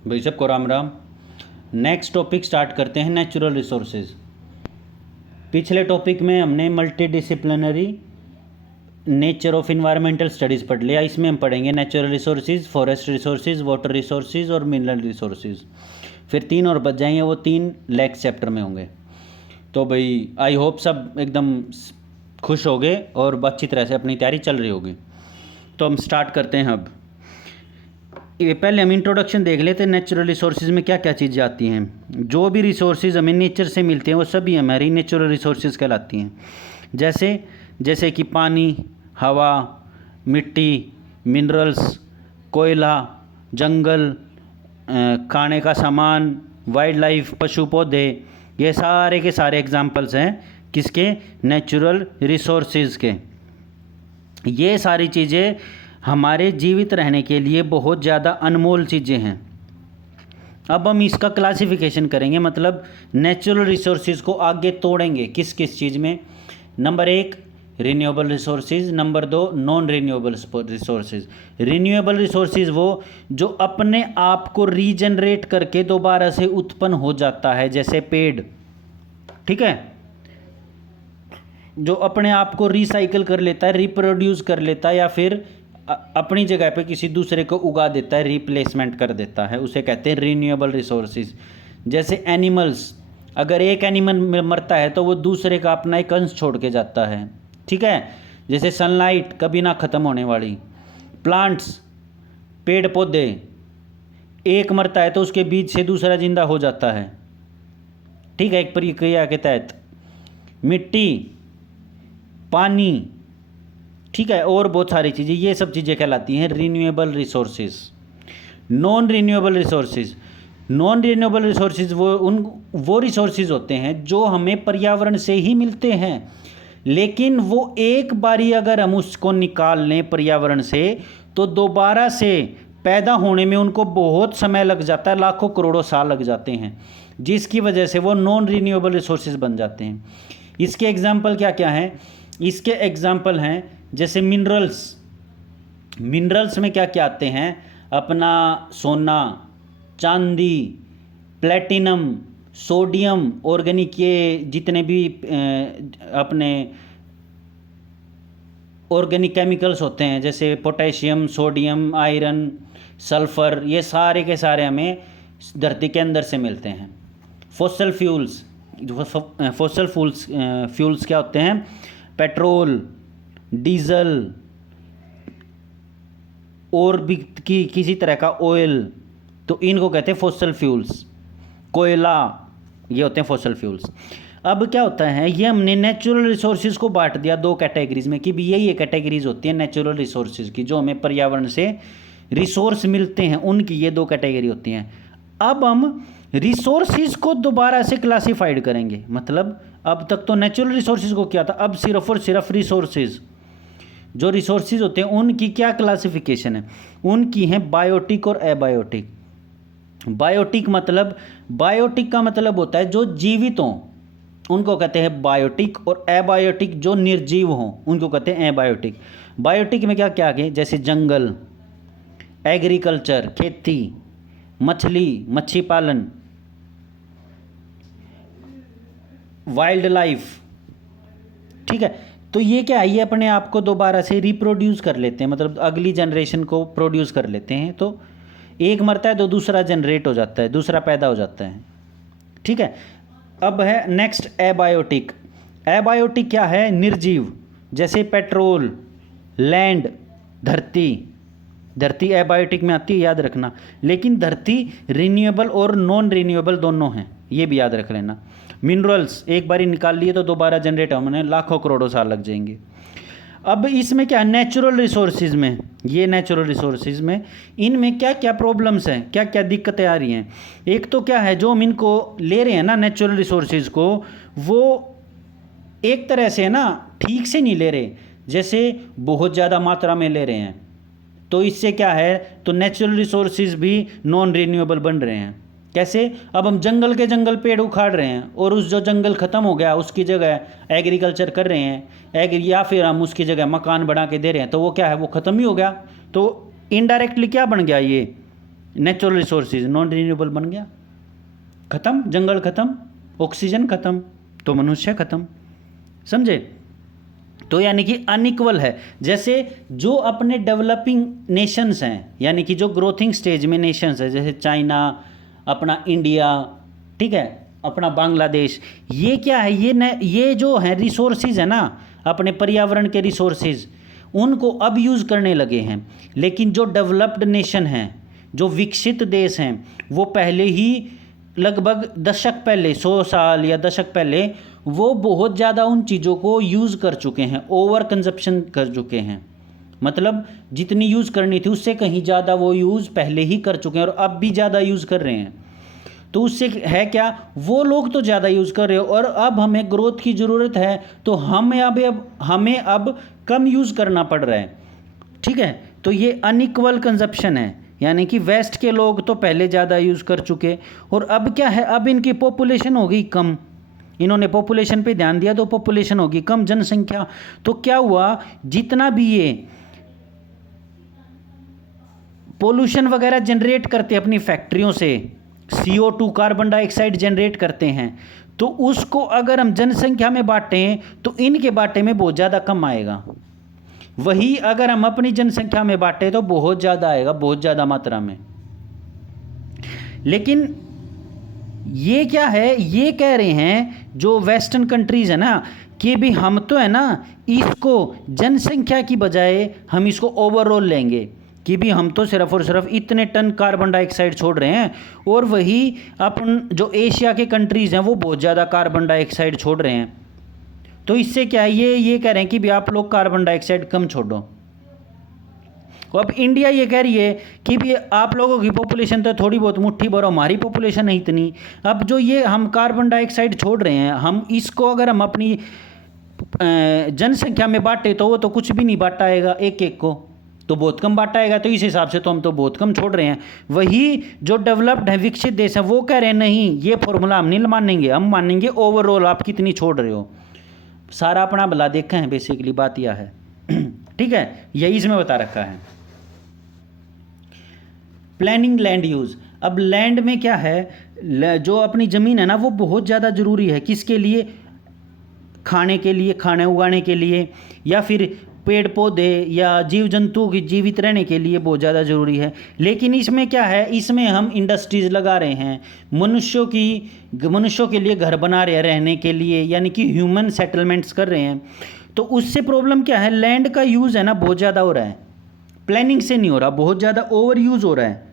भाई सबको Ram Ram. Next topic start करते हैं, नेचुरल रिसोर्सेज। पिछले टॉपिक में हमने multi disciplinary nature of environmental studies पढ़ लिया। इसमें हम पढ़ेंगे natural resources, forest resources, water resources और मिनरल रिसोर्सेज। फिर 3 और बच जाएंगे, वो 3 नेक्स्ट चैप्टर में होंगे। तो भाई आई होप सब एकदम खुश हो गए और अच्छी तरह से अपनी तैयारी चल रही होगी। तो हम स्टार्ट करते हैं। अब ये पहले हम इंट्रोडक्शन देख लेते हैं, नेचुरल रिसोर्सेज में क्या क्या चीज़ें आती हैं। जो भी रिसोर्सेज हमें नेचर से मिलते हैं वो सभी हमारी नेचुरल रिसोर्सेज कहलाती हैं। जैसे कि पानी, हवा, मिट्टी, मिनरल्स, कोयला, जंगल, खाने का सामान, वाइल्ड लाइफ, पशु पौधे, ये सारे के सारे एग्जाम्पल्स हैं किसके? नेचुरल रिसोर्सेज के। ये सारी चीज़ें हमारे जीवित रहने के लिए बहुत ज़्यादा अनमोल चीज़ें हैं। अब हम इसका क्लासिफिकेशन करेंगे, मतलब नेचुरल रिसोर्सेज को आगे तोड़ेंगे किस किस चीज़ में। Number 1 renewable resources, number 2 non renewable resources. Renewable resources वो जो अपने आप को रीजनरेट करके दोबारा से उत्पन्न हो जाता है, जैसे पेड़, ठीक है, जो अपने आप को रिसाइकिल कर लेता है, रिप्रोड्यूस कर लेता है, या फिर अपनी जगह पे किसी दूसरे को उगा देता है, रिप्लेसमेंट कर देता है, उसे कहते हैं रिन्यूएबल रिसोर्सेज। जैसे एनिमल्स, अगर एक एनिमल मरता है तो वो दूसरे का अपना एक अंश छोड़ के जाता है, ठीक है। जैसे सनलाइट कभी ना ख़त्म होने वाली। प्लांट्स, पेड़ पौधे, एक मरता है तो उसके बीज से दूसरा जिंदा हो जाता है, ठीक है, एक प्रक्रिया के तहत। मिट्टी, पानी, ठीक है, और बहुत सारी चीज़ें, ये सब चीज़ें कहलाती हैं renewable resources. Non renewable resources, non renewable resources वो रिसोर्सेज होते हैं जो हमें पर्यावरण से ही मिलते हैं, लेकिन वो एक बारी अगर हम उसको निकाल लें पर्यावरण से तो दोबारा से पैदा होने में उनको बहुत समय लग जाता है, लाखों करोड़ों साल लग जाते हैं, जिसकी वजह से वो नॉन रिन्यूएबल रिसोर्सेज बन जाते हैं। इसके एग्जाम्पल क्या क्या हैं? इसके एग्जाम्पल हैं जैसे मिनरल्स। मिनरल्स में क्या क्या आते हैं? अपना सोना, चांदी, प्लेटिनम, सोडियम, ऑर्गेनिक, ये जितने भी अपने ऑर्गेनिक केमिकल्स होते हैं, जैसे पोटेशियम, सोडियम, आयरन, सल्फर, ये सारे के सारे हमें धरती के अंदर से मिलते हैं। फॉसल फ्यूल्स, फॉसल फ्यूल्स क्या होते हैं? पेट्रोल, डीजल और भी किसी तरह का ऑयल, तो इनको कहते हैं फॉसल फ्यूल्स। कोयला, ये होते हैं फॉसल फ्यूल्स। अब क्या होता है, ये हमने नेचुरल रिसोर्सेज को बांट दिया 2 कैटेगरीज में कि भी ये कैटेगरीज होती है नेचुरल रिसोर्सेज की, जो हमें पर्यावरण से रिसोर्स मिलते हैं, उनकी ये 2 कैटेगरी होती हैं। अब हम रिसोर्सेज को दोबारा से क्लासिफाइड करेंगे, मतलब अब तक तो नेचुरल रिसोर्सेज को किया था, अब सिर्फ और सिर्फ रिसोर्सेज, जो रिसोर्सेज होते हैं उनकी क्या क्लासिफिकेशन है? उनकी है बायोटिक और एबायोटिक। बायोटिक का मतलब होता है जो जीवित हों, उनको कहते हैं बायोटिक, और एबायोटिक जो निर्जीव हों उनको कहते हैं एबायोटिक। बायोटिक में क्या क्या आ गए? जैसे जंगल, एग्रीकल्चर, खेती, मच्छी पालन, वाइल्ड लाइफ, ठीक है। तो ये क्या है, ये अपने आप को दोबारा से रिप्रोड्यूस कर लेते हैं, मतलब अगली जनरेशन को प्रोड्यूस कर लेते हैं। तो एक मरता है तो दूसरा जनरेट हो जाता है, दूसरा पैदा हो जाता है, ठीक है। अब है नेक्स्ट एबायोटिक। एबायोटिक क्या है? निर्जीव, जैसे पेट्रोल, लैंड, धरती एबायोटिक में आती है, याद रखना। लेकिन धरती रिन्यूएबल और नॉन रिन्यूएबल दोनों हैं, ये भी याद रख लेना। मिनरल्स एक बारी निकाल लिए तो दोबारा जनरेट होने लाखों करोड़ों साल लग जाएंगे। अब इसमें क्या, नेचुरल रिसोर्सेज में, ये नेचुरल रिसोर्सेज में इनमें क्या क्या प्रॉब्लम्स हैं, क्या क्या दिक्कतें आ रही हैं? एक तो क्या है, जो हम इनको ले रहे हैं ना नेचुरल रिसोर्सेज को, वो एक तरह से ना ठीक से नहीं ले रहे, जैसे बहुत ज़्यादा मात्रा में ले रहे हैं, तो इससे क्या है, तो नेचुरल रिसोर्सेज भी नॉन रिन्यूएबल बन रहे हैं। कैसे? अब हम जंगल के जंगल पेड़ उखाड़ रहे हैं और उस जो जंगल ख़त्म हो गया उसकी जगह एग्रीकल्चर कर रहे हैं, या फिर हम उसकी जगह मकान बना के दे रहे हैं, तो वो क्या है, वो ख़त्म ही हो गया। तो इनडायरेक्टली क्या बन गया, ये नेचुरल रिसोर्सेज नॉन रिन्यूएबल बन गया, खत्म, जंगल खत्म, ऑक्सीजन खत्म, तो मनुष्य खत्म। समझे? तो यानी कि अनइक्वल है। जैसे जो अपने डेवलपिंग नेशंस हैं, यानी कि जो ग्रोथिंग स्टेज में नेशंस है, जैसे चाइना, अपना इंडिया, ठीक है, अपना बांग्लादेश, ये क्या है, ये जो है रिसोर्सेज है ना, अपने पर्यावरण के रिसोर्सेज, उनको अब यूज़ करने लगे हैं। लेकिन जो डेवलप्ड नेशन हैं, जो विकसित देश हैं, वो पहले ही लगभग दशक पहले, 100 साल या दशक पहले, वो बहुत ज़्यादा उन चीज़ों को यूज़ कर चुके हैं, ओवर कंजप्शन कर चुके हैं। मतलब जितनी यूज़ करनी थी उससे कहीं ज़्यादा वो यूज़ पहले ही कर चुके हैं और अब भी ज़्यादा यूज़ कर रहे हैं। तो उससे है क्या, वो लोग तो ज़्यादा यूज़ कर रहे हो और अब हमें ग्रोथ की ज़रूरत है, तो हमें अब कम यूज़ करना पड़ रहा है। ठीक है, तो ये अनइक्वल कंजप्शन है, यानी कि वेस्ट के लोग तो पहले ज़्यादा यूज़ कर चुके और अब क्या है, अब इनकी पॉपुलेशन हो गई कम, इन्होंने पॉपुलेशन पे ध्यान दिया तो पॉपुलेशन होगी कम, जनसंख्या। तो क्या हुआ, जितना भी ये पोल्यूशन वगैरह जनरेट करते अपनी फैक्ट्रियों से, CO2 कार्बन डाइऑक्साइड जनरेट करते हैं, तो उसको अगर हम जनसंख्या में बांटें तो इनके बाटे में बहुत ज़्यादा कम आएगा। वही अगर हम अपनी जनसंख्या में बांटें तो बहुत ज़्यादा आएगा, बहुत ज़्यादा मात्रा में। लेकिन ये क्या है, ये कह रहे हैं जो वेस्टर्न कंट्रीज़ है ना, कि भी हम तो है ना इसको जनसंख्या की बजाय हम इसको ओवरऑल लेंगे, कि भी हम तो सिर्फ और सिर्फ इतने टन कार्बन डाइऑक्साइड छोड़ रहे हैं, और वही अपन जो एशिया के कंट्रीज़ हैं वो बहुत ज़्यादा कार्बन डाइऑक्साइड छोड़ रहे हैं। तो इससे क्या है, ये कह रहे हैं कि भी आप लोग कार्बन डाइऑक्साइड कम छोड़ो। अब इंडिया ये कह रही है कि भी आप लोगों की पॉपुलेशन तो थोड़ी बहुत मुट्ठी भर, हमारी पॉपुलेशन है इतनी, अब जो ये हम कार्बन डाइऑक्साइड छोड़ रहे हैं, हम इसको अगर हम अपनी जनसंख्या में बांटे तो वो तो कुछ भी नहीं बांटा आएगा, एक एक को तो बहुत कम बांटा आएगा। तो इस हिसाब से तो हम तो बहुत कम छोड़ रहे हैं। वही जो डेवलप्ड है, विकसित देश है, वो कह रहे हैं नहीं, ये फॉर्मूला हम नहीं मानेंगे, हम मानेंगे ओवरऑल आप कितनी छोड़ रहे हो, सारा अपना भला देखा है, बेसिकली बात यह है। ठीक है, यही इसमें बता रखा है। प्लानिंग लैंड यूज़, अब लैंड में क्या है, जो अपनी ज़मीन है ना वो बहुत ज़्यादा ज़रूरी है, किसके लिए, खाने के लिए, खाने उगाने के लिए, या फिर पेड़ पौधे या जीव जंतु की जीवित रहने के लिए बहुत ज़्यादा ज़रूरी है। लेकिन इसमें क्या है, इसमें हम इंडस्ट्रीज़ लगा रहे हैं, मनुष्यों के लिए घर बना रहे हैं रहने के लिए, यानी कि ह्यूमन सेटलमेंट्स कर रहे हैं। तो उससे प्रॉब्लम क्या है, लैंड का यूज़ है ना बहुत ज़्यादा हो रहा है, प्लानिंग से नहीं हो रहा, बहुत ज़्यादा ओवर यूज़ हो रहा है।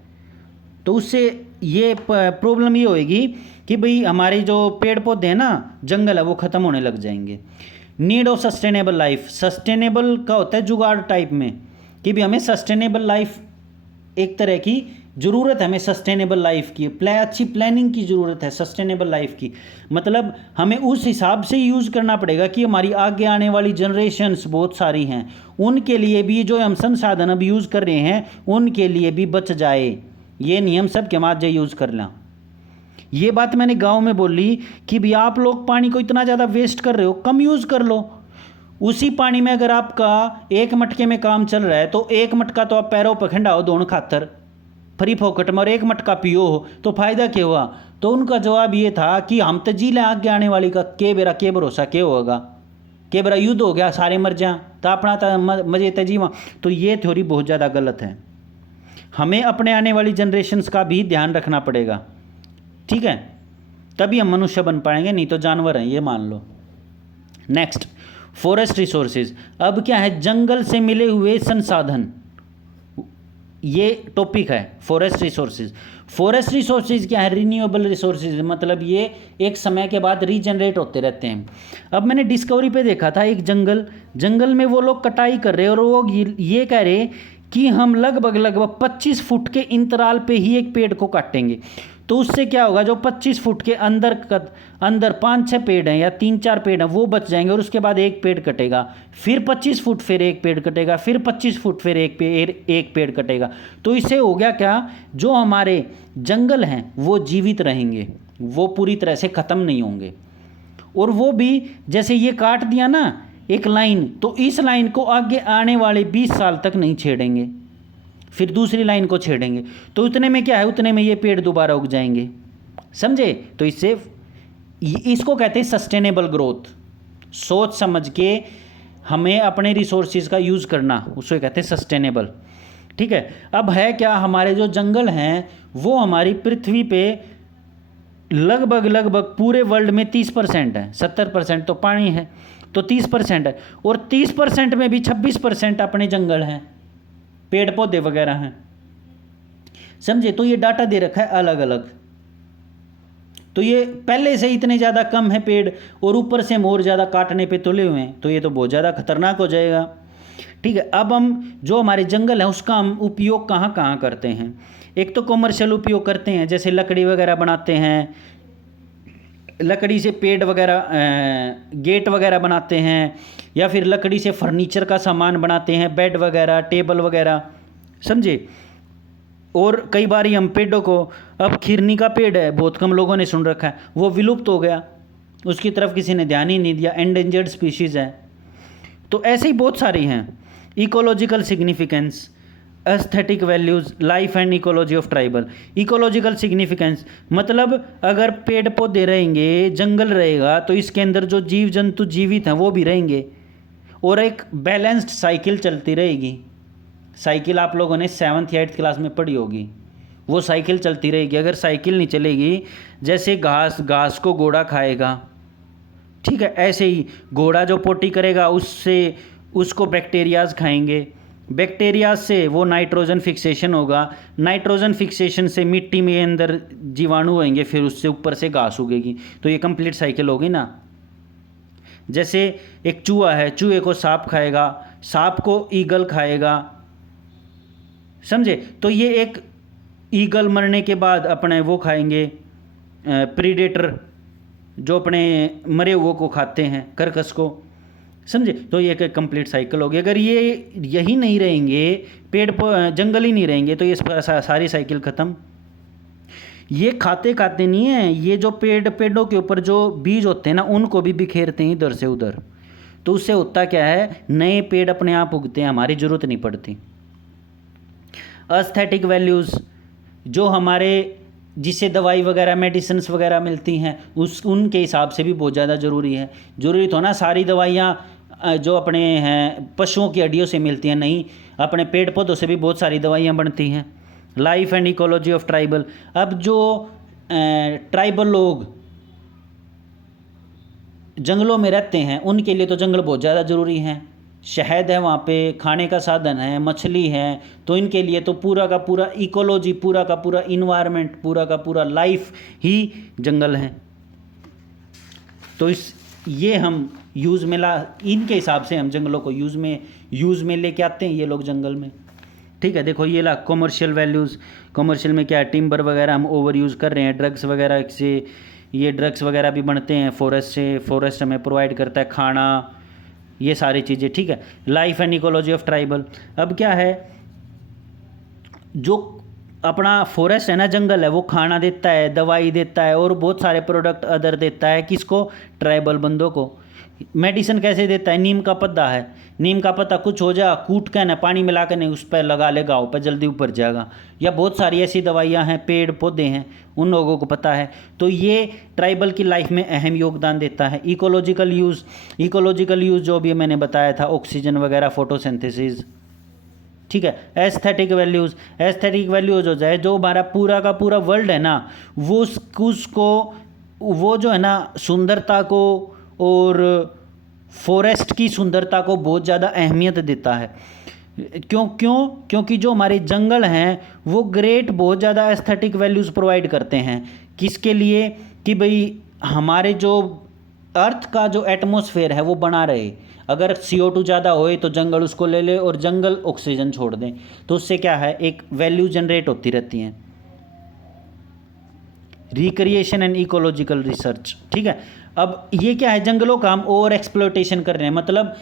तो उससे ये प्रॉब्लम ये होएगी कि भाई हमारे जो पेड़ पौधे हैं ना, जंगल है, वो ख़त्म होने लग जाएंगे। Need of sustainable life, sustainable का होता है जुगाड़ टाइप में, कि भी हमें सस्टेनेबल लाइफ, एक तरह की ज़रूरत है हमें सस्टेनेबल लाइफ की, अच्छी प्लानिंग की ज़रूरत है सस्टेनेबल लाइफ की। मतलब हमें उस हिसाब से यूज़ करना पड़ेगा कि हमारी आगे आने वाली जनरेशन्स बहुत सारी हैं, उनके लिए भी जो हम संसाधन अब यूज़ कर रहे हैं उनके लिए भी बच जाए, ये नियम सब के माध्य यूज़ कर लें। ये बात मैंने गांव में बोली कि भी आप लोग पानी को इतना ज़्यादा वेस्ट कर रहे हो, कम यूज़ कर लो। उसी पानी में अगर आपका एक मटके में काम चल रहा है तो एक मटका तो आप पैरों पर खंडाओ दोनों खातर फ्री फोकट में, और एक मटका पियो तो फ़ायदा क्या हुआ। तो उनका जवाब ये था कि हम तो जी लें आगे आने वाली का, के बेरा के भरोसा के होगा, के बेरा युद्ध हो गया सारे मर जाए तो अपना तो मजे तजीवा। तो ये थ्योरी बहुत ज़्यादा गलत है, हमें अपने आने वाली जनरेशन्स का भी ध्यान रखना पड़ेगा। ठीक है, तभी हम मनुष्य बन पाएंगे, नहीं तो जानवर हैं ये मान लो। Next, forest resources. अब क्या है, जंगल से मिले हुए संसाधन, ये टॉपिक है फॉरेस्ट रिसोर्सेज। फॉरेस्ट रिसोर्सेज क्या है, रिन्यूएबल रिसोर्सेज, मतलब ये एक समय के बाद रीजनरेट होते रहते हैं। अब मैंने डिस्कवरी पे देखा था एक जंगल में वो लोग कटाई कर रहे हैं और वो ये कह रहे कि हम लगभग 25 फुट के इंतराल पे ही एक पेड़ को काटेंगे। तो उससे क्या होगा, जो 25 फुट के अंदर 5-6 पेड़ हैं या 3-4 पेड़ हैं वो बच जाएंगे, और उसके बाद एक पेड़ कटेगा, फिर 25 फुट फिर एक पेड़ कटेगा, फिर 25 फुट फिर एक पेड़ कटेगा। तो इससे हो गया क्या, जो हमारे जंगल हैं वो जीवित रहेंगे, वो पूरी तरह से ख़त्म नहीं होंगे। और वो भी जैसे ये काट दिया ना एक लाइन, तो इस लाइन को आगे आने वाले 20 साल तक नहीं छेड़ेंगे, फिर दूसरी लाइन को छेड़ेंगे, तो उतने में क्या है, उतने में ये पेड़ दोबारा उग जाएंगे। समझे? तो इसको कहते हैं सस्टेनेबल ग्रोथ। सोच समझ के हमें अपने रिसोर्सेज का यूज़ करना, उसको कहते हैं सस्टेनेबल। ठीक है। अब है क्या, हमारे जो जंगल हैं वो हमारी पृथ्वी पे लगभग पूरे वर्ल्ड में 30% है, 70% तो पानी है, तो 30% है, और 30% में भी 26% अपने जंगल हैं, पेड़ पौधे वगैरह हैं। समझे? तो ये डाटा दे रखा है अलग अलग। तो ये पहले से इतने ज़्यादा कम है पेड़, और ऊपर से हम और ज़्यादा काटने पे तुले हुए हैं, तो ये तो बहुत ज़्यादा खतरनाक हो जाएगा। ठीक है। अब हम जो हमारे जंगल है उसका हम उपयोग कहाँ कहाँ करते हैं। एक तो कॉमर्शियल उपयोग करते हैं, जैसे लकड़ी वगैरह बनाते हैं, लकड़ी से पेड़ वगैरह गेट वगैरह बनाते हैं, या फिर लकड़ी से फर्नीचर का सामान बनाते हैं, बेड वगैरह, टेबल वगैरह। समझे? और कई बार हम पेड़ों को, अब खिरनी का पेड़ है, बहुत कम लोगों ने सुन रखा है, वो विलुप्त हो गया, उसकी तरफ किसी ने ध्यान ही नहीं दिया, एंडेंजर्ड स्पीशीज़ है। तो ऐसे ही बहुत सारी हैं। Ecological significance, aesthetic values, life and ecology of tribal. Ecological significance मतलब अगर पेड़ पौधे रहेंगे, जंगल रहेगा, तो इसके अंदर जो जीव जंतु जीवित हैं वो भी रहेंगे, और एक बैलेंस्ड साइकिल चलती रहेगी। साइकिल आप लोगों ने 7th या 8th क्लास में पढ़ी होगी, वो साइकिल चलती रहेगी। अगर साइकिल नहीं चलेगी, जैसे घास को घोड़ा खाएगा, ठीक है, ऐसे ही घोड़ा जो पोटी करेगा उसको बैक्टीरियाज खाएंगे, बैक्टीरिया से वो नाइट्रोजन फिक्सेशन होगा, नाइट्रोजन फिक्सेशन से मिट्टी में अंदर जीवाणु होंगे, फिर उससे ऊपर से घास उगेगी, तो ये कंप्लीट साइकिल होगी ना। जैसे एक चूहा है, चूहे को सांप खाएगा, सांप को ईगल खाएगा। समझे? तो ये एक ईगल मरने के बाद अपने वो खाएंगे, प्रीडेटर जो अपने मरे हुए को खाते हैं, कर्कश को। समझे? तो ये एक कंप्लीट साइकिल होगी। अगर ये यही नहीं रहेंगे, जंगल ही नहीं रहेंगे, तो ये सारी साइकिल ख़त्म। ये खाते खाते नहीं है, ये जो पेड़ों के ऊपर जो बीज होते हैं ना, उनको भी बिखेरते हैं इधर से उधर, तो उससे होता क्या है, नए पेड़ अपने आप उगते हैं, हमारी ज़रूरत नहीं पड़ती। एस्थेटिक वैल्यूज़, जो हमारे जिससे दवाई वगैरह, मेडिसिन्स वगैरह मिलती हैं, उनके हिसाब से भी बहुत ज़्यादा ज़रूरी है। ज़रूरी तो ना सारी दवाइयाँ जो अपने हैं पशुओं की हड्डियों से मिलती हैं, नहीं, अपने पेड़ पौधों से भी बहुत सारी दवाइयाँ बनती हैं। Life and ecology of tribal, अब जो ट्राइबल लोग जंगलों में रहते हैं उनके लिए तो जंगल बहुत ज़्यादा ज़रूरी हैं। शहद है वहाँ पे, खाने का साधन है, मछली है, तो इनके लिए तो पूरा का पूरा इकोलॉजी, पूरा का पूरा इन्वायरमेंट, पूरा का पूरा लाइफ ही जंगल है। तो ये हम यूज़ में इनके हिसाब से हम जंगलों को यूज़ में लेके आते हैं ये लोग जंगल में। ठीक है। देखो ये कॉमर्शियल वैल्यूज़, कॉमर्शियल में क्या है, टिम्बर वगैरह हम ओवर यूज़ कर रहे हैं, ड्रग्स वगैरह से, ये ड्रग्स वगैरह भी बनते हैं फॉरेस्ट से, फॉरेस्ट हमें प्रोवाइड करता है खाना, ये सारी चीज़ें। ठीक है। Life and ecology of tribal, अब क्या है, जो अपना फॉरेस्ट है ना, जंगल है, वो खाना देता है, दवाई देता है, और बहुत सारे प्रोडक्ट अदर देता है। किसको? ट्राइबल बंदों को। मेडिसिन कैसे देता है? नीम का पत्ता है, नीम का पत्ता कुछ हो जा, कूट कर ना पानी मिला कर नहीं उस पर लगा ले गाँव पर, जल्दी ऊपर जाएगा। या बहुत सारी ऐसी दवाइयाँ हैं, पेड़ पौधे हैं, उन लोगों को पता है। तो ये ट्राइबल की लाइफ में अहम योगदान देता है। इकोलॉजिकल यूज़ जो भी मैंने बताया था, ऑक्सीजन वगैरह, फोटोसिंथेसिस। ठीक है। एस्थेटिक वैल्यूज़ हो जाए, जो हमारा पूरा का पूरा वर्ल्ड है ना, वो जो है ना सुंदरता को और फॉरेस्ट की सुंदरता को बहुत ज़्यादा अहमियत देता है। क्योंकि जो हमारे जंगल हैं वो बहुत ज़्यादा एस्थेटिक वैल्यूज़ प्रोवाइड करते हैं। किसके लिए? कि भाई हमारे जो अर्थ का जो एटमॉस्फेयर है वो बना रहे। अगर CO2 ज़्यादा होए तो जंगल उसको ले ले और जंगल ऑक्सीजन छोड़ दें, तो उससे क्या है, एक वैल्यू जनरेट होती रहती हैं। Recreation and ecological research. ठीक है। अब ये क्या है, जंगलों का हम ओवर एक्सप्लोटेशन कर रहे हैं, मतलब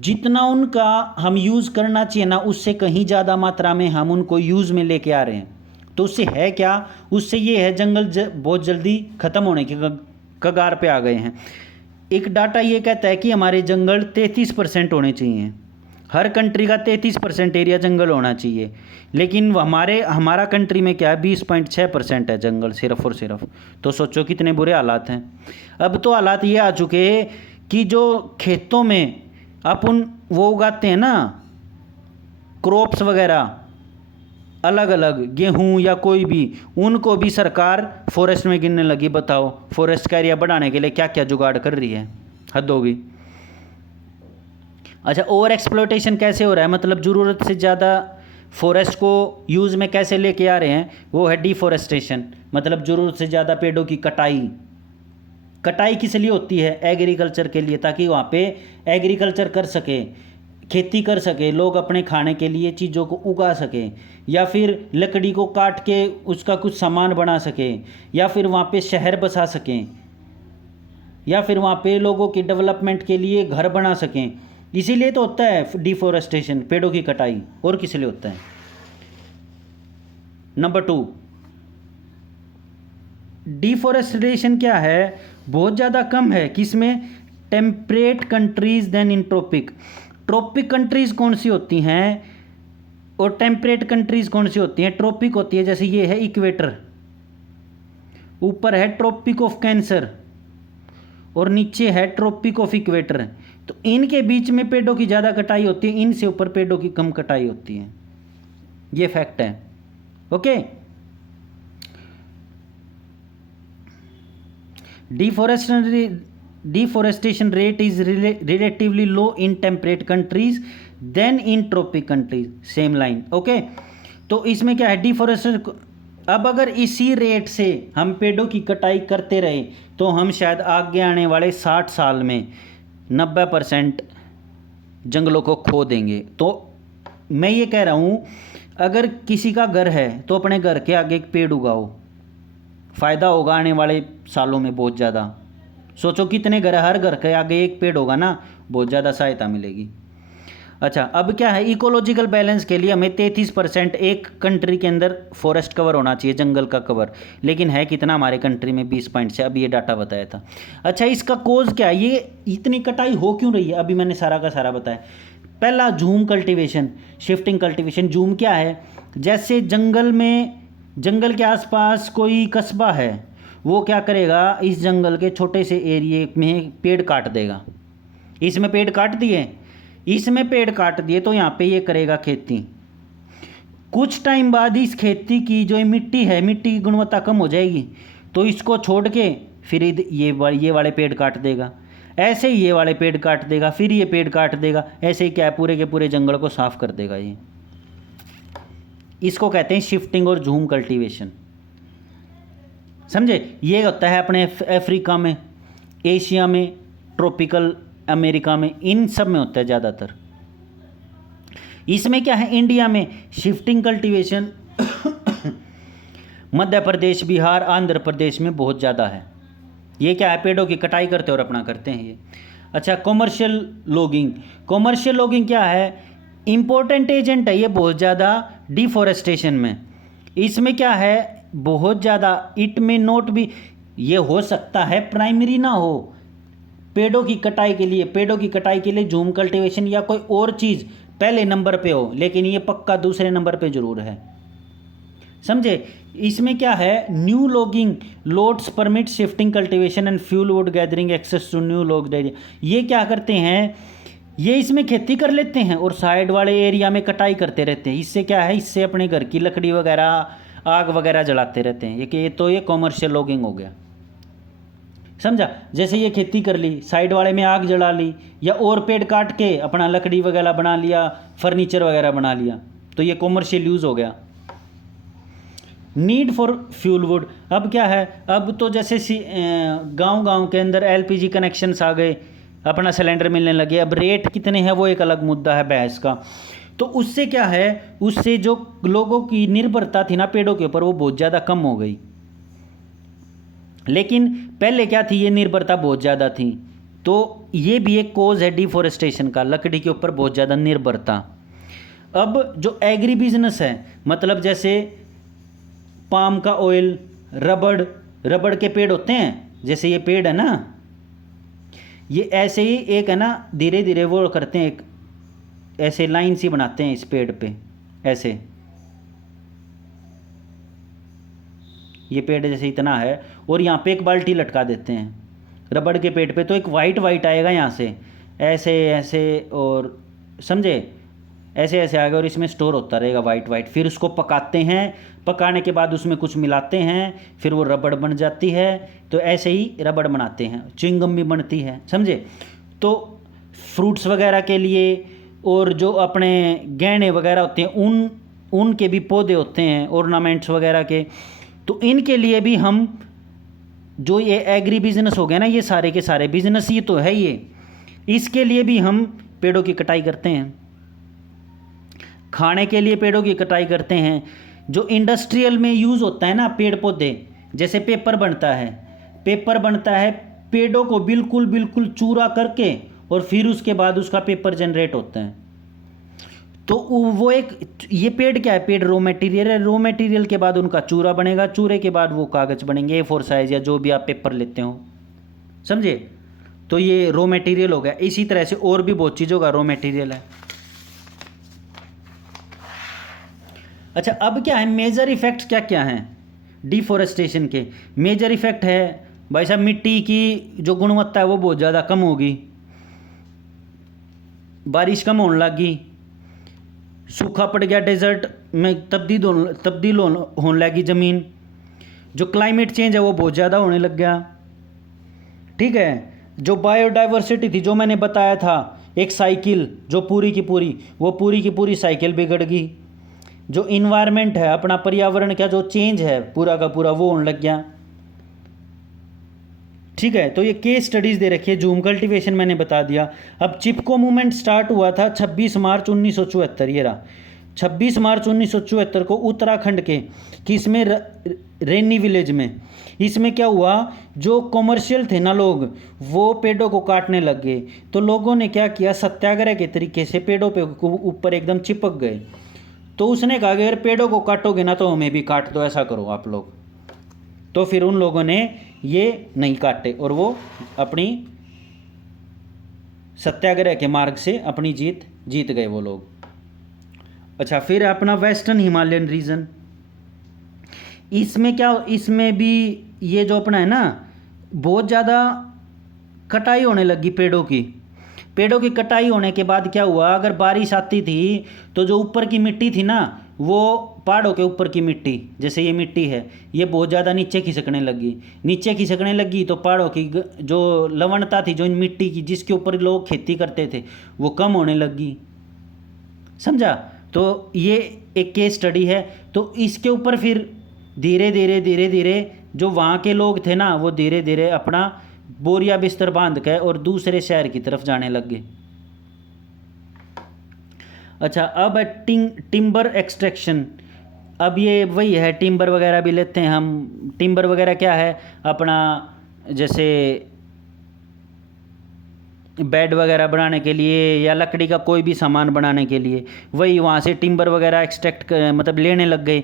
जितना उनका हम यूज़ करना चाहिए ना, उससे कहीं ज़्यादा मात्रा में हम उनको यूज़ में लेके आ रहे हैं। तो उससे है क्या, उससे ये है जंगल बहुत जल्दी ख़त्म होने के कगार पे आ गए हैं। एक डाटा ये कहता है कि हमारे जंगल 33% होने चाहिए। हर कंट्री का 33% एरिया जंगल होना चाहिए, लेकिन हमारा कंट्री में क्या है 20.6% है जंगल सिर्फ और सिर्फ। तो सोचो कितने बुरे हालात हैं। अब तो हालात ये आ चुके हैं कि जो खेतों में अपन वो उगाते हैं ना क्रॉप्स वगैरह अलग अलग, गेहूं या कोई भी, उनको भी सरकार फॉरेस्ट में गिनने लगी। बताओ फॉरेस्ट का एरिया बढ़ाने के लिए क्या क्या जुगाड़ कर रही है, हद होगी। अच्छा, ओवर एक्सप्लोइटेशन कैसे हो रहा है, मतलब ज़रूरत से ज़्यादा फॉरेस्ट को यूज़ में कैसे लेके आ रहे हैं, वो है डिफॉरेस्टेशन, मतलब ज़रूरत से ज़्यादा पेड़ों की कटाई। कटाई किस लिए होती है, एग्रीकल्चर के लिए, ताकि वहाँ पे एग्रीकल्चर कर सके, खेती कर सके, लोग अपने खाने के लिए चीज़ों को उगा सके, या फिर लकड़ी को काट के उसका कुछ सामान बना सके, या फिर वहाँ पे शहर बसा सकें, या फिर वहाँ पे लोगों की डेवलपमेंट के लिए घर बना सकें। इसीलिए तो होता है डिफॉरेस्टेशन, पेड़ों की कटाई, और किस लिए होता है। नंबर 2, डिफॉरेस्टेशन क्या है, बहुत ज़्यादा कम है किसमें, temperate countries than in tropic. Tropic countries कौन सी होती हैं और टेम्परेट कंट्रीज़ कौन सी होती हैं। ट्रॉपिक होती है जैसे ये है इक्वेटर, ऊपर है ट्रॉपिक ऑफ कैंसर और नीचे है ट्रॉपिक ऑफ इक्वेटर। तो इनके बीच में पेड़ों की ज़्यादा कटाई होती है, इनसे ऊपर पेड़ों की कम कटाई होती है, ये फैक्ट है। Okay, deforestation rate is relatively low in temperate countries than in tropic countries, same line. Okay, तो इसमें क्या है डिफॉरेस्टेशन, अब अगर इसी रेट से हम पेड़ों की कटाई करते रहे तो हम शायद आगे आने वाले 60 साल में 90% जंगलों को खो देंगे। तो मैं ये कह रहा हूँ अगर किसी का घर है तो अपने घर के आगे एक पेड़ उगाओ, फ़ायदा होगा आने वाले सालों में बहुत ज़्यादा। सोचो कितने घर है, हर घर के आगे एक पेड़ होगा ना, बहुत ज़्यादा सहायता मिलेगी। अच्छा, अब क्या है, इकोलॉजिकल बैलेंस के लिए हमें 33% एक कंट्री के अंदर फॉरेस्ट कवर होना चाहिए, जंगल का कवर, लेकिन है कितना हमारे कंट्री में 20.6, अभी ये डाटा बताया था। अच्छा, इसका कोज क्या है, ये इतनी कटाई हो क्यों रही है, अभी मैंने सारा का सारा बताया। पहला झूम कल्टीवेशन, शिफ्टिंग कल्टीवेशन। झूम क्या है, जैसे जंगल के आसपास कोई कस्बा है, वो क्या करेगा, इस जंगल के छोटे से एरिए में पेड़ काट देगा। इसमें पेड़ काट दिए तो यहाँ पे ये करेगा खेती। कुछ टाइम बाद इस खेती की जो मिट्टी है, मिट्टी की गुणवत्ता कम हो जाएगी, तो इसको छोड़ के फिर ये वाले पेड़ काट देगा, ऐसे ही ये वाले पेड़ काट देगा, फिर ये पेड़ काट देगा, ऐसे ही क्या है पूरे के पूरे जंगल को साफ कर देगा। ये इसको कहते हैं शिफ्टिंग और झूम कल्टीवेशन, समझे। ये होता है अपने अफ्रीका में, एशिया में, ट्रॉपिकल अमेरिका में, इन सब में होता है ज़्यादातर। इसमें क्या है, इंडिया में शिफ्टिंग कल्टीवेशन मध्य प्रदेश, बिहार, आंध्र प्रदेश में बहुत ज़्यादा है। ये क्या है, पेड़ों की कटाई करते और अपना करते हैं ये। अच्छा, कॉमर्शियल लॉगिंग क्या है, इम्पोर्टेंट एजेंट है ये बहुत ज़्यादा डिफॉरेस्टेशन में। इसमें क्या है, बहुत ज़्यादा, इट में नोट भी, ये हो सकता है प्राइमरी ना हो पेड़ों की कटाई के लिए झूम कल्टीवेशन या कोई और चीज़ पहले नंबर पे हो, लेकिन ये पक्का दूसरे नंबर पे जरूर है, समझे। इसमें क्या है, new logging loads permit shifting cultivation and fuel wood gathering access to new logged area. ये क्या करते हैं, ये इसमें खेती कर लेते हैं और साइड वाले एरिया में कटाई करते रहते हैं। इससे क्या है, इससे अपने घर की लकड़ी वगैरह, आग वगैरह जलाते रहते हैं। ये कॉमर्शियल लॉगिंग हो गया, समझा। जैसे ये खेती कर ली, साइड वाले में आग जला ली, या और पेड़ काट के अपना लकड़ी वगैरह बना लिया, फर्नीचर वगैरह बना लिया, तो ये कॉमर्शियल यूज़ हो गया। नीड फॉर फ्यूल वुड, अब क्या है, अब तो जैसे गांव के अंदर एलपीजी कनेक्शंस आ गए, अपना सिलेंडर मिलने लगे। अब रेट कितने हैं वो एक अलग मुद्दा है बहस का। तो उससे क्या है, उससे जो लोगों की निर्भरता थी ना पेड़ों के ऊपर, वो बहुत ज़्यादा कम हो गई। लेकिन पहले क्या थी, ये निर्भरता बहुत ज़्यादा थी। तो ये भी एक कोज है डिफॉरेस्टेशन का, लकड़ी के ऊपर बहुत ज़्यादा निर्भरता। अब जो एग्री बिजनेस है, मतलब जैसे पाम का ऑयल, रबड़ के पेड़ होते हैं, जैसे ये पेड़ है ना, ये ऐसे ही एक है ना, धीरे धीरे वो करते हैं, एक ऐसे लाइन सी बनाते हैं इस पेड़ पे, ऐसे ये पेड़ जैसे इतना है, और यहाँ पे एक बाल्टी लटका देते हैं रबड़ के पेड़ पे, तो एक वाइट वाइट आएगा यहाँ से, ऐसे ऐसे, और समझे, ऐसे ऐसे आएगा और इसमें स्टोर होता रहेगा वाइट वाइट। फिर उसको पकाते हैं, पकाने के बाद उसमें कुछ मिलाते हैं, फिर वो रबड़ बन जाती है। तो ऐसे ही रबड़ बनाते हैं, च्युइंगम भी बनती है, समझे। तो फ्रूट्स वगैरह के लिए, और जो अपने गहने वगैरह होते हैं, ऊन के भी पौधे होते हैं, ऑर्नामेंट्स वगैरह के, तो इनके लिए भी हम, जो ये एग्री बिजनेस हो गया ना, ये सारे के सारे बिजनेस ये तो है ये, इसके लिए भी हम पेड़ों की कटाई करते हैं। खाने के लिए पेड़ों की कटाई करते हैं। जो इंडस्ट्रियल में यूज़ होता है ना पेड़ पौधे, जैसे पेपर बनता है, पेपर बनता है पेड़ों को बिल्कुल बिल्कुल चूरा करके, और फिर उसके बाद उसका पेपर जनरेट होता है। तो वो एक, ये पेड़ क्या है, पेड़ रॉ मटेरियल है, रॉ मटेरियल के बाद उनका चूरा बनेगा, चूरे के बाद वो कागज़ बनेंगे A4 साइज़ या जो भी आप पेपर लेते हो, समझे। तो ये रॉ मटेरियल हो गया। इसी तरह से और भी बहुत चीज़ों का रॉ मटेरियल है। अच्छा, अब क्या है मेजर इफेक्ट्स, क्या क्या हैं डिफॉरेस्टेशन के। मेजर इफेक्ट है भाई साहब, मिट्टी की जो गुणवत्ता है वो बहुत ज़्यादा कम होगी, बारिश कम होने लगी, सूखा पड़ गया, डेजर्ट में तब्दील होने लगी ज़मीन, जो क्लाइमेट चेंज है वो बहुत ज़्यादा होने लग गया, ठीक है। जो बायोडाइवर्सिटी थी, जो मैंने बताया था एक साइकिल जो पूरी की पूरी, वो पूरी की पूरी साइकिल बिगड़ गई। जो इन्वायरमेंट है अपना, पर्यावरण का जो चेंज है पूरा का पूरा, वो होने लग गया, ठीक है। तो ये केस स्टडीज़ दे रखी है। जूम कल्टीवेशन मैंने बता दिया। अब चिपको मूवमेंट स्टार्ट हुआ था 26 मार्च 1974, ये रहा 26 मार्च 1974 को उत्तराखंड के किसमें, रेनी विलेज में। इसमें क्या हुआ, जो कॉमर्शियल थे ना लोग, वो पेड़ों को काटने लग गए। तो लोगों ने क्या किया, सत्याग्रह के तरीके से पेड़ों पे ऊपर एकदम चिपक गए। तो उसने कहा कि अगर पेड़ों को काटोगे ना तो हमें भी काट दो, ऐसा करो आप लोग। तो फिर उन लोगों ने ये नहीं काटे, और वो अपनी सत्याग्रह के मार्ग से अपनी जीत गए वो लोग। अच्छा, फिर अपना वेस्टर्न हिमालयन रीजन, इसमें क्या, इसमें भी ये जो अपना है ना, बहुत ज़्यादा कटाई होने लगी पेड़ों की। पेड़ों की कटाई होने के बाद क्या हुआ, अगर बारिश आती थी तो जो ऊपर की मिट्टी थी ना, वो पहाड़ों के ऊपर की मिट्टी, जैसे ये मिट्टी है, ये बहुत ज़्यादा नीचे खिसकने लगी। नीचे खिसकने लगी तो पहाड़ों की जो लवणता थी जो इन मिट्टी की, जिसके ऊपर लोग खेती करते थे, वो कम होने लगी, समझा। तो ये एक केस स्टडी है। तो इसके ऊपर फिर धीरे धीरे धीरे धीरे जो वहाँ के लोग थे ना, वो धीरे धीरे अपना बोरिया बिस्तर बांध के और दूसरे शहर की तरफ जाने लग गए। अच्छा, अब है टिम्बर एक्सट्रैक्शन। अब ये वही है, टिम्बर वगैरह भी लेते हैं हम। टिम्बर वगैरह क्या है, अपना जैसे बेड वगैरह बनाने के लिए या लकड़ी का कोई भी सामान बनाने के लिए, वही वहाँ से टिम्बर वगैरह एक्सट्रैक्ट मतलब लेने लग गए।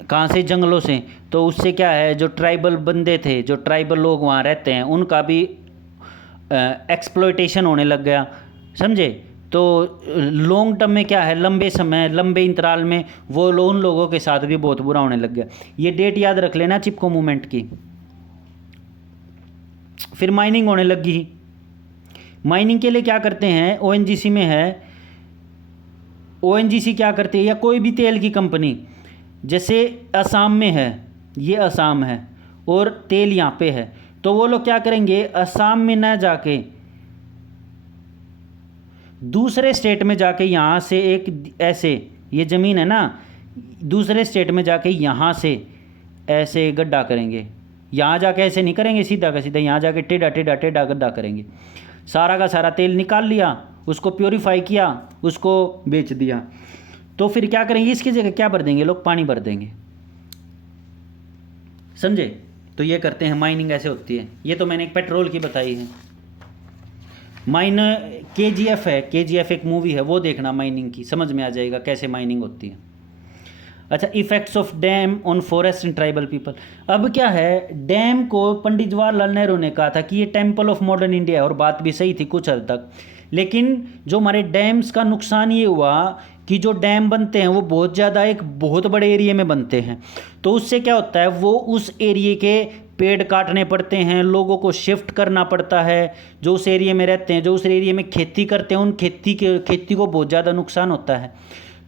कहाँ से, जंगलों से। तो उससे क्या है, जो ट्राइबल बंदे थे, जो ट्राइबल लोग वहाँ रहते हैं, उनका भी एक्सप्लॉयटेशन होने लग गया, समझे। तो लॉन्ग टर्म में क्या है, लंबे समय, लंबे इंतराल में वो उन लोगों के साथ भी बहुत बुरा होने लग गया। ये डेट याद रख लेना चिपको मूवमेंट की। फिर माइनिंग होने लगी। माइनिंग के लिए क्या करते हैं, ओएनजीसी में है, ओएनजीसी क्या करते हैं, या कोई भी तेल की कंपनी, जैसे असम में है, ये असम है और तेल यहाँ पे है, तो वो लोग क्या करेंगे, असम में ना जाके दूसरे स्टेट में जाके, यहाँ से एक ऐसे, ये ज़मीन है ना, दूसरे स्टेट में जाके यहाँ से ऐसे गड्ढा करेंगे। यहाँ जाके ऐसे नहीं करेंगे सीधा का सीधा, यहाँ जाके टेढ़ा टेढ़ा टेढ़ा गड्ढा करेंगे। सारा का सारा तेल निकाल लिया, उसको प्योरीफाई किया, उसको बेच दिया। तो फिर क्या करेंगे, इसकी जगह क्या भर देंगे लोग, पानी भर देंगे, समझे। तो ये करते हैं, माइनिंग ऐसे होती है। ये तो मैंने एक पेट्रोल की बताई है। माइन KGF है, KGF एक मूवी है, वो देखना, माइनिंग की समझ में आ जाएगा कैसे माइनिंग होती है। अच्छा, effects of dam on forest and tribal people. अब क्या है, डैम को पंडित जवाहरलाल नेहरू ने कहा था कि ये टेम्पल ऑफ मॉडर्न इंडिया है, और बात भी सही थी कुछ हद तक, लेकिन जो हमारे डैम्स का नुकसान ये हुआ कि जो डैम बनते हैं वो बहुत ज़्यादा एक बहुत बड़े एरिया में बनते हैं, तो उससे क्या होता है, वो उस एरिया के पेड़ काटने पड़ते हैं, लोगों को शिफ्ट करना पड़ता है, जो उस एरिया में रहते हैं, जो उस एरिया में खेती करते हैं, उन खेती को बहुत ज़्यादा नुकसान होता है।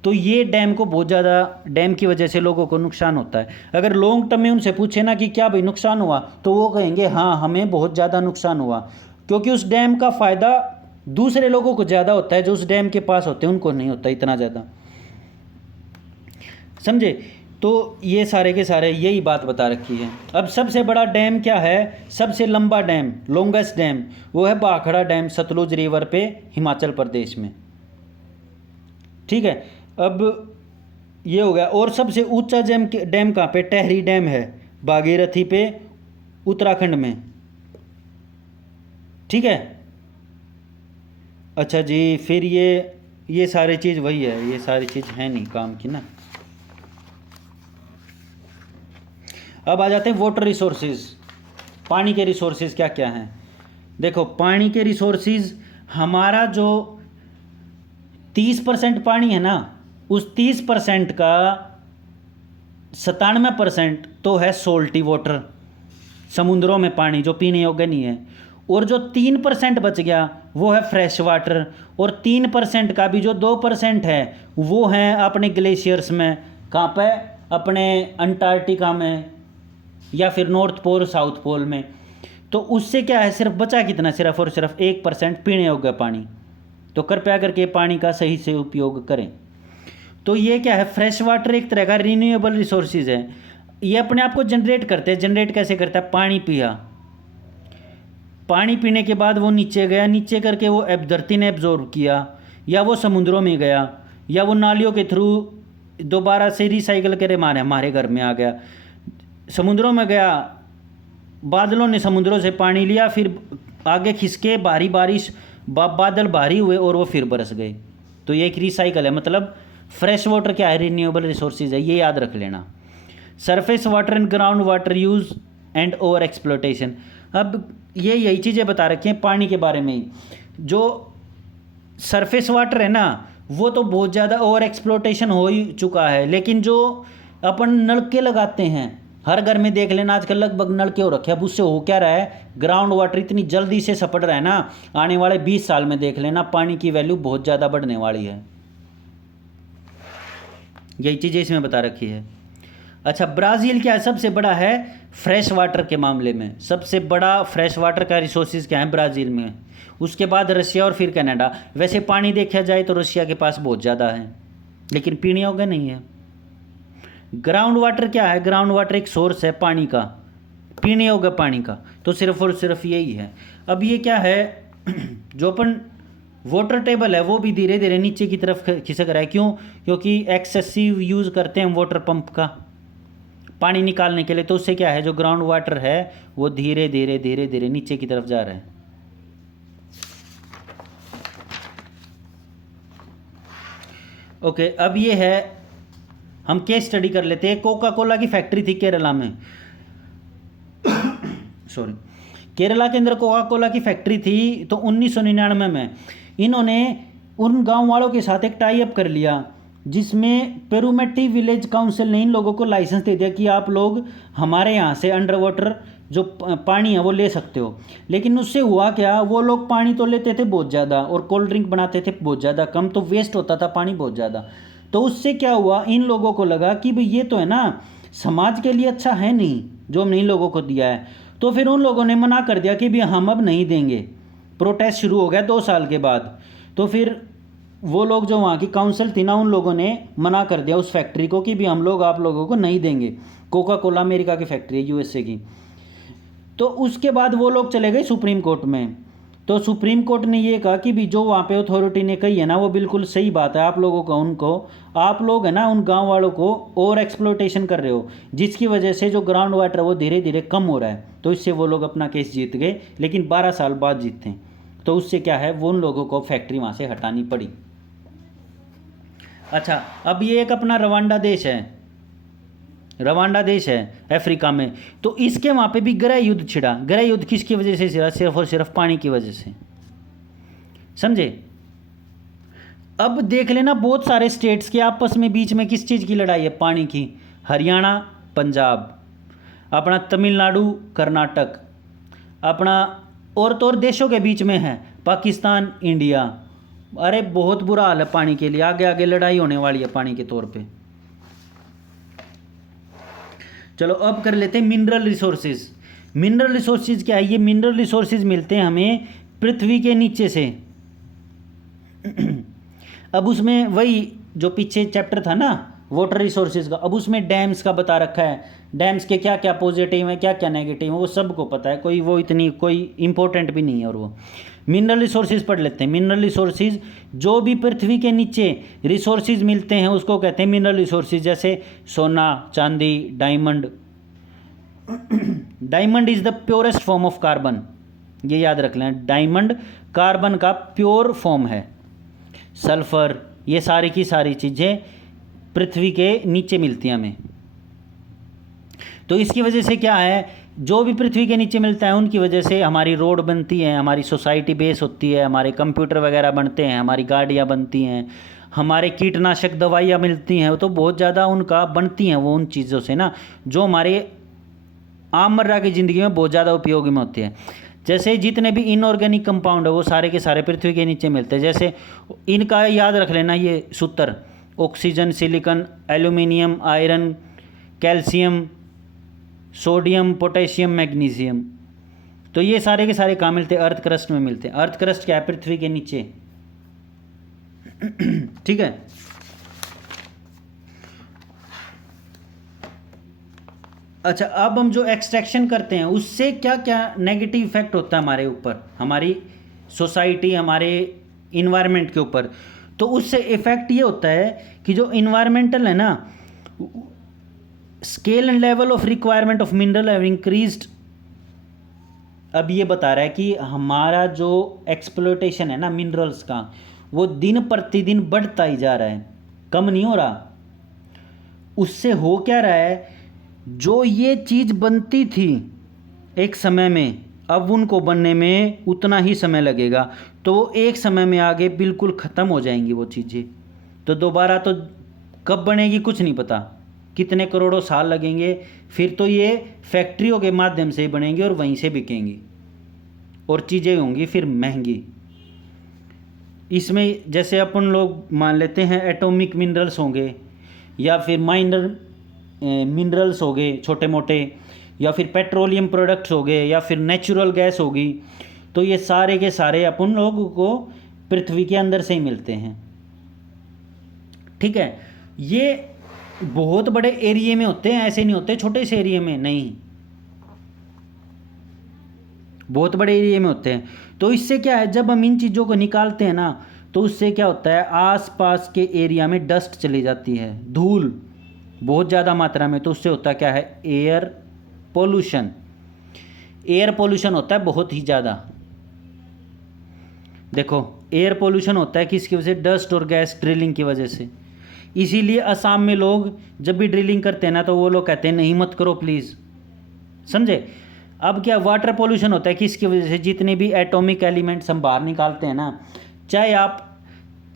तो ये डैम को बहुत ज़्यादा, डैम की वजह से लोगों को नुकसान होता है। अगर लॉन्ग टर्म में उनसे पूछे ना कि क्या भाई नुकसान हुआ, तो वो कहेंगे हाँ हमें बहुत ज़्यादा नुकसान हुआ, क्योंकि उस डैम का फ़ायदा दूसरे लोगों को ज़्यादा होता है, जो उस डैम के पास होते हैं उनको नहीं होता इतना ज़्यादा, समझे। तो ये सारे के सारे यही बात बता रखी है। अब सबसे बड़ा डैम क्या है, सबसे लंबा डैम, लॉन्गेस्ट डैम, वो है भाखड़ा डैम, सतलुज रिवर पे, हिमाचल प्रदेश में। ठीक है, अब ये हो गया। और सबसे ऊंचा डैम कहाँ पे, टेहरी डैम है भागीरथी पे, उत्तराखंड में। ठीक है, अच्छा जी, फिर ये सारी चीज़ वही है, ये सारी चीज़ है नहीं काम की ना। अब आ जाते हैं वाटर रिसोर्सेज, पानी के रिसोर्सेज क्या क्या हैं। देखो पानी के रिसोर्सेज, हमारा जो 30% पानी है ना, उस 30% का 97% तो है सोल्टी वाटर, समुद्रों में पानी जो पीने योग्य नहीं है, और जो 3% बच गया वो है फ्रेश वाटर, और 3% का भी जो 2% है वो है अपने ग्लेशियर्स में। कहाँ पे, अपने अंटार्कटिका में, या फिर नॉर्थ पोल साउथ पोल में। तो उससे क्या है, सिर्फ बचा कितना, सिर्फ और सिर्फ 1% पीने योग्य पानी। तो कृपया करके पानी का सही से उपयोग करें। तो ये क्या है, फ्रेश वाटर एक तरह का रिन्यूएबल रिसोर्सेज है, ये अपने आप को जनरेट करते हैं। जनरेट कैसे करता है, पानी पिया, पानी पीने के बाद वो नीचे गया, नीचे करके वो धरती ने एब्जॉर्ब किया, या वो समुद्रों में गया, या वो नालियों के थ्रू दोबारा से रिसाइकल करे हमारे घर में आ गया, समुद्रों में गया, बादलों ने समुद्रों से पानी लिया, फिर आगे खिसके भारी बारिश, बादल भारी हुए और वो फिर बरस गए। तो ये एक रिसाइकल है। मतलब फ्रेश वाटर क्या है, रिन्यूएबल रिसोर्सेज है, ये याद रख लेना। Surface water and ground water use and over exploitation, अब ये यही चीज़ें बता रखी हैं पानी के बारे में ही। जो सरफेस वाटर है ना, वो तो बहुत ज़्यादा ओवर एक्सप्लोटेशन हो ही चुका है, लेकिन जो अपन नलके लगाते हैं, हर घर में देख लेना आजकल लगभग नलके हो रखे हैं, अब उससे हो क्या रहा है, ग्राउंड वाटर इतनी जल्दी से सपट रहा है ना, आने वाले 20 साल में देख लेना पानी की वैल्यू बहुत ज़्यादा बढ़ने वाली है। यही चीज़ें इसमें बता रखी है। अच्छा, ब्राज़ील क्या है, सबसे बड़ा है फ्रेश वाटर के मामले में, सबसे बड़ा फ्रेश वाटर का रिसोर्सेज क्या है ब्राज़ील में, उसके बाद रशिया और फिर कनाडा। वैसे पानी देखा जाए तो रशिया के पास बहुत ज़्यादा है, लेकिन पीने योग्य नहीं है। ग्राउंड वाटर क्या है, ग्राउंड वाटर एक सोर्स है पानी का, पीने योग्य पानी का, तो सिर्फ और सिर्फ यही है। अब ये क्या है, जो अपन वाटर टेबल है वो भी धीरे धीरे नीचे की तरफ खिसक रहा है। क्यों, क्योंकि एक्सेसिव यूज़ करते हैं वाटर पंप का पानी निकालने के लिए, तो उससे क्या है, जो ग्राउंड वाटर है वो धीरे धीरे धीरे धीरे नीचे की तरफ जा रहा है। ओके, अब ये है, हम केस स्टडी कर लेते हैं। कोका कोला की फैक्ट्री थी केरला में, सॉरी, केरला के अंदर कोका कोला की फैक्ट्री थी। तो 1999 में इन्होंने उन गांव वालों के साथ एक टाई अप कर लिया, जिसमें पेरूमेट्टी विलेज काउंसिल ने इन लोगों को लाइसेंस दे दिया कि आप लोग हमारे यहाँ से अंडर वाटर जो पानी है वो ले सकते हो। लेकिन उससे हुआ क्या, वो लोग पानी तो लेते थे बहुत ज़्यादा और कोल्ड ड्रिंक बनाते थे बहुत ज़्यादा कम, तो वेस्ट होता था पानी बहुत ज़्यादा। तो उससे क्या हुआ, इन लोगों को लगा कि भाई ये तो है ना समाज के लिए अच्छा है नहीं जो हमने इन लोगों को दिया है। तो फिर उन लोगों ने मना कर दिया कि भाई हम अब नहीं देंगे। प्रोटेस्ट शुरू हो गया 2 साल के बाद। तो फिर वो लोग जो वहाँ की काउंसिल थी ना, उन लोगों ने मना कर दिया उस फैक्ट्री को कि भी हम लोग आप लोगों को नहीं देंगे। कोका कोला अमेरिका की फैक्ट्री है, यूएसए की। तो उसके बाद वो लोग चले गए सुप्रीम कोर्ट में। तो सुप्रीम कोर्ट ने ये कहा कि भी जो वहाँ पे अथॉरिटी ने कही है ना वो बिल्कुल सही बात है, आप लोगों को आप लोग है ना उन गांव वालों को ओवर एक्सप्लोटेशन कर रहे हो, जिसकी वजह से जो ग्राउंड वाटर वो धीरे धीरे कम हो रहा है। तो इससे वो लोग अपना केस जीत गए, लेकिन 12 साल बाद जीते। तो उससे क्या है, वो उन लोगों को फैक्ट्री वहाँ से हटानी पड़ी। अच्छा, अब ये एक अपना रवांडा देश है अफ्रीका में। तो इसके वहाँ पे भी गृह युद्ध छिड़ा। गृह युद्ध किसकी वजह से छिड़ा, सिर्फ और सिर्फ पानी की वजह से। समझे। अब देख लेना बहुत सारे स्टेट्स के आपस में बीच में किस चीज़ की लड़ाई है, पानी की। हरियाणा, पंजाब, अपना तमिलनाडु, कर्नाटक, अपना और तो और देशों के बीच में है पाकिस्तान, इंडिया। अरे बहुत बुरा हाल है पानी के लिए, आगे आगे लड़ाई होने वाली है पानी के तौर पे। चलो अब कर लेते हैं मिनरल रिसोर्सेज। मिनरल रिसोर्सेज क्या है? ये मिनरल रिसोर्सेज मिलते हैं हमें पृथ्वी के नीचे से। अब उसमें वही जो पीछे चैप्टर था ना वाटर रिसोर्सेज का, अब उसमें डैम्स का बता रखा है, डैम्स के क्या क्या पॉजिटिव है क्या क्या नेगेटिव है वो सबको पता है, कोई वो इतनी कोई इंपॉर्टेंट भी नहीं है। और वो मिनरल रिसोर्सेज पढ़ लेते हैं। मिनरल रिसोर्सेज जो भी पृथ्वी के नीचे रिसोर्सेज मिलते हैं उसको कहते हैं मिनरल रिसोर्सेज, जैसे सोना, चांदी, diamond. Diamond is the purest form of carbon, ये याद रख लें, डायमंड कार्बन का प्योर फॉर्म है। सल्फर, ये सारी की सारी चीज़ें पृथ्वी के नीचे मिलती हैं हमें। तो इसकी वजह से क्या है, जो भी पृथ्वी के नीचे मिलता है उनकी वजह से हमारी रोड बनती है, हमारी सोसाइटी बेस होती है, हमारे कंप्यूटर वगैरह बनते हैं, हमारी गाड़ियाँ बनती हैं, हमारे कीटनाशक दवाइयाँ मिलती हैं। तो बहुत ज़्यादा उनका बनती हैं वो उन चीज़ों से ना जो हमारे आमर्रा की ज़िंदगी में बहुत ज़्यादा उपयोगी में होती है। जैसे जितने भी इनऑर्गेनिक कंपाउंड है वो सारे के सारे पृथ्वी के नीचे मिलते हैं। जैसे इनका याद रख लेना ये सूत्र, oxygen, silicon, aluminium, iron, calcium, sodium, potassium, magnesium. तो ये सारे के सारे कहाँ मिलते हैं? अर्थ क्रस्ट में मिलते हैं। अर्थ क्रस्ट क्या है? पृथ्वी के नीचे। ठीक है। अच्छा, अब हम जो एक्सट्रैक्शन करते हैं उससे क्या क्या नेगेटिव इफेक्ट होता है हमारे ऊपर, हमारी सोसाइटी, हमारे इन्वायरमेंट के ऊपर। तो उससे इफेक्ट ये होता है कि जो इन्वायरमेंटल है ना, scale and level of requirement of mineral have increased. अब ये बता रहा है कि हमारा जो एक्सप्लोइटेशन है ना मिनरल्स का, वो दिन प्रतिदिन बढ़ता ही जा रहा है, कम नहीं हो रहा। उससे हो क्या रहा है, जो ये चीज़ बनती थी एक समय में, अब उनको बनने में उतना ही समय लगेगा। तो वो एक समय में आगे बिल्कुल ख़त्म हो जाएंगी वो चीज़ें। तो दोबारा तो कब बनेगी कुछ नहीं पता, कितने करोड़ों साल लगेंगे। फिर तो ये फैक्ट्रियों के माध्यम से ही बनेंगी और वहीं से बिकेंगी और चीज़ें होंगी फिर महंगी। इसमें जैसे अपन लोग मान लेते हैं एटॉमिक मिनरल्स होंगे या फिर माइनर मिनरल्स हो गए छोटे मोटे, या फिर पेट्रोलियम प्रोडक्ट्स हो गए, या फिर नेचुरल गैस होगी। तो ये सारे के सारे अपन लोगों को पृथ्वी के अंदर से ही मिलते हैं। ठीक है। ये बहुत बड़े एरिया में होते हैं, ऐसे नहीं होते छोटे से एरिया में, नहीं, बहुत बड़े एरिया में होते हैं। तो इससे क्या है, जब हम इन चीज़ों को निकालते हैं ना तो उससे क्या होता है, आसपास के एरिया में डस्ट चली जाती है, धूल बहुत ज़्यादा मात्रा में। तो उससे होता क्या है, एयर पोल्यूशन। एयर पोल्यूशन होता है बहुत ही ज़्यादा। देखो एयर पोल्यूशन होता है किसकी वजह से, डस्ट और गैस ड्रिलिंग की वजह से। इसीलिए असम में लोग जब भी ड्रिलिंग करते हैं ना तो वो लोग कहते हैं नहीं मत करो प्लीज़, समझे। अब क्या वाटर पोल्यूशन होता है किसकी वजह से, जितने भी एटॉमिक एलिमेंट्स हम बाहर निकालते हैं ना, चाहे आप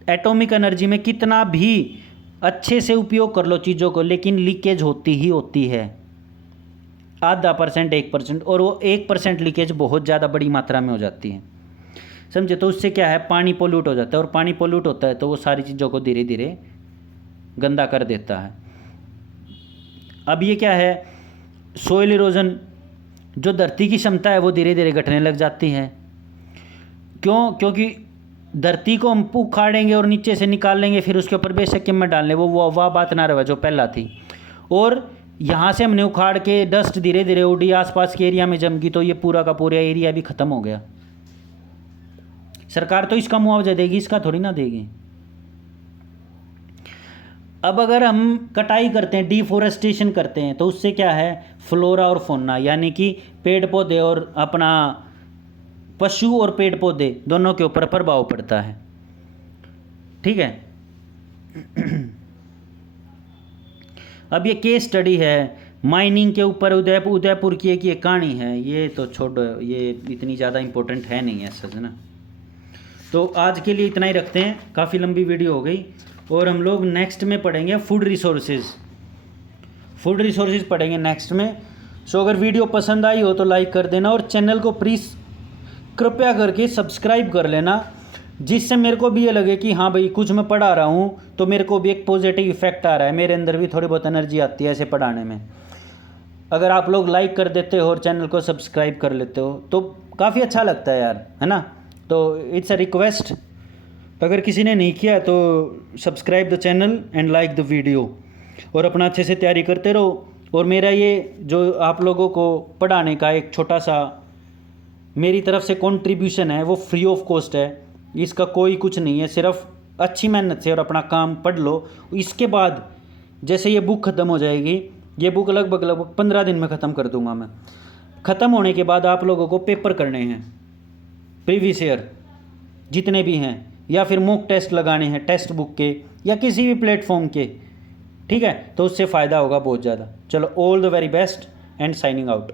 एटॉमिक एनर्जी में कितना भी अच्छे से उपयोग कर लो चीज़ों को, लेकिन लीकेज होती ही होती है, आधा %, 1%। और वो 1% लीकेज बहुत ज़्यादा बड़ी मात्रा में हो जाती है, समझे। तो उससे क्या है, पानी पोल्यूट हो जाता है, और पानी पोल्यूट होता है तो वो सारी चीज़ों को धीरे धीरे गंदा कर देता है। अब ये क्या है, सोइल इरोजन, जो धरती की क्षमता है वो धीरे धीरे घटने लग जाती है। क्यों? क्योंकि धरती को हम उखाड़ेंगे और नीचे से निकाल लेंगे, फिर उसके ऊपर बेशक कीमत डाल लें, वो वाह बात ना रहे जो पहला थी। और यहाँ से हमने उखाड़ के डस्ट धीरे धीरे उड़ी, आसपास के एरिया में जम गई, तो ये पूरा का पूरा एरिया भी ख़त्म हो गया। सरकार तो इसका मुआवजा देगी, इसका थोड़ी ना देगी। अब अगर हम कटाई करते हैं, डिफोरेस्टेशन करते हैं, तो उससे क्या है, फ्लोरा और फौना यानी कि पेड़ पौधे और अपना पशु और पेड़ पौधे दोनों के ऊपर प्रभाव पड़ता है। ठीक है। अब ये केस स्टडी है माइनिंग के ऊपर, उदयपुर की एक कहानी है, ये तो छोड़ो, ये इतनी ज़्यादा इम्पोर्टेंट है नहीं है सच ना। तो आज के लिए इतना ही रखते हैं, काफ़ी लंबी वीडियो हो गई। और हम लोग नेक्स्ट में पढ़ेंगे फूड रिसोर्सेज पढ़ेंगे नेक्स्ट में। सो अगर वीडियो पसंद आई हो तो लाइक कर देना और चैनल को प्लीज़ कृपया करके सब्सक्राइब कर लेना, जिससे मेरे को भी ये लगे कि हाँ भाई कुछ मैं पढ़ा रहा हूँ तो मेरे को भी एक पॉजिटिव इफेक्ट आ रहा है, मेरे अंदर भी थोड़ी बहुत एनर्जी आती है ऐसे पढ़ाने में। अगर आप लोग लाइक कर देते हो और चैनल को सब्सक्राइब कर लेते हो तो काफ़ी अच्छा लगता है यार, है ना। तो इट्स अ रिक्वेस्ट, अगर किसी ने नहीं किया तो subscribe the channel and like the video, और अपना अच्छे से तैयारी करते रहो। और मेरा ये जो आप लोगों को पढ़ाने का एक छोटा सा मेरी तरफ से कंट्रीब्यूशन है वो फ्री ऑफ कॉस्ट है, इसका कोई कुछ नहीं है, सिर्फ अच्छी मेहनत से और अपना काम पढ़ लो। इसके बाद जैसे ये बुक ख़त्म हो जाएगी, ये बुक लगभग 15 दिन में ख़त्म कर दूंगा मैं। ख़त्म होने के बाद आप लोगों को पेपर करने हैं, प्रीवियस ईयर जितने भी हैं, या फिर मॉक टेस्ट लगाने हैं टेक्स्ट बुक के या किसी भी प्लेटफॉर्म के, ठीक है। तो उससे फ़ायदा होगा बहुत ज़्यादा। चलो, all the very best and signing out.